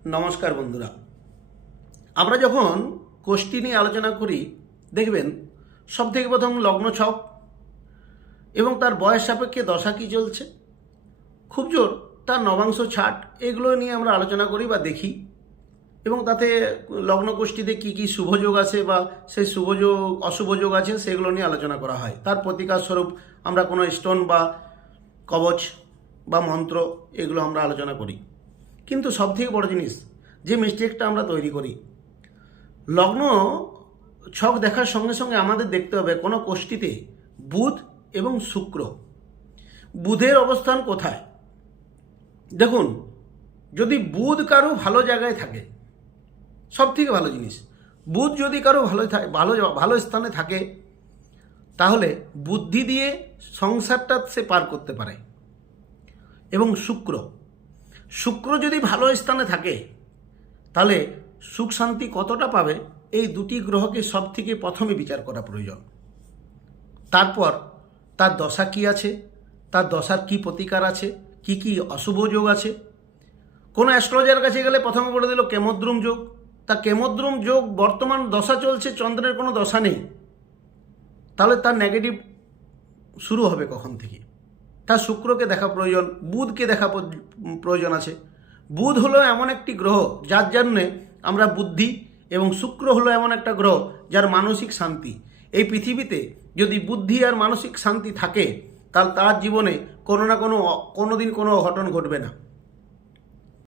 নমস্কার বন্ধুরা, আমরা যখন কোষ্ঠী নিয়ে আলোচনা করি দেখবেন সবথেকে প্রথম লগ্ন ছক এবং তার বয়স সাপেক্ষে দশা কী চলছে, খুব জোর তার নবাংশ ছাট, এগুলো নিয়ে আমরা আলোচনা করি বা দেখি এবং তাতে লগ্ন কোষ্ঠীতে কী কী শুভযোগ আছে বা সেই শুভযোগ অশুভযোগ আছে সেগুলো নিয়ে আলোচনা করা হয়। তার প্রতিকার স্বরূপ আমরা কোনো স্টোন বা কবচ বা মন্ত্র এগুলো আমরা আলোচনা করি। কিন্তু সবথেকে বড় জিনিস যে মিস্টেকটা আমরা তৈরি করি, লগ্ন ছক দেখার সঙ্গে সঙ্গে আমাদের দেখতে হবে কোনো কোষ্ঠীতে বুধ এবং শুক্র, বুধের অবস্থান কোথায়। দেখুন, যদি বুধ কারো ভালো জায়গায় থাকে, সব থেকে ভালো জিনিস, বুধ যদি কারো ভালো স্থানে থাকে তাহলে বুদ্ধি দিয়ে সংসারটা সে পার করতে পারে। এবং শুক্র যদি ভালো স্থানে থাকে তাহলে সুখ শান্তি কতটা পাবে, এই দুটি গ্রহকে সব থেকে প্রথমে বিচার করা প্রয়োজন। তারপর তার দশা কী আছে, তার দশার কী প্রতিকার আছে, কি কি অশুভ যোগ আছে। কোনো অ্যাস্ট্রোলজার কাছে গেলে প্রথমে বলে দিল কেমদ্রুম যোগ, তা কেমদ্রুম যোগ বর্তমান দশা চলছে, চন্দ্রের কোনো দশা নেই, তাহলে তার নেগেটিভ শুরু হবে কখন থেকে। তার শুক্রকে দেখা প্রয়োজন, বুধকে দেখা প্রয়োজন আছে। বুধ হলো এমন একটি গ্রহ যার জন্যে আমরা বুদ্ধি, এবং শুক্র হলো এমন একটা গ্রহ যার মানসিক শান্তি। এই পৃথিবীতে যদি বুদ্ধি আর মানসিক শান্তি থাকে তাহলে তার জীবনে কোনো না কোনো দিন কোনো অঘটন ঘটবে না।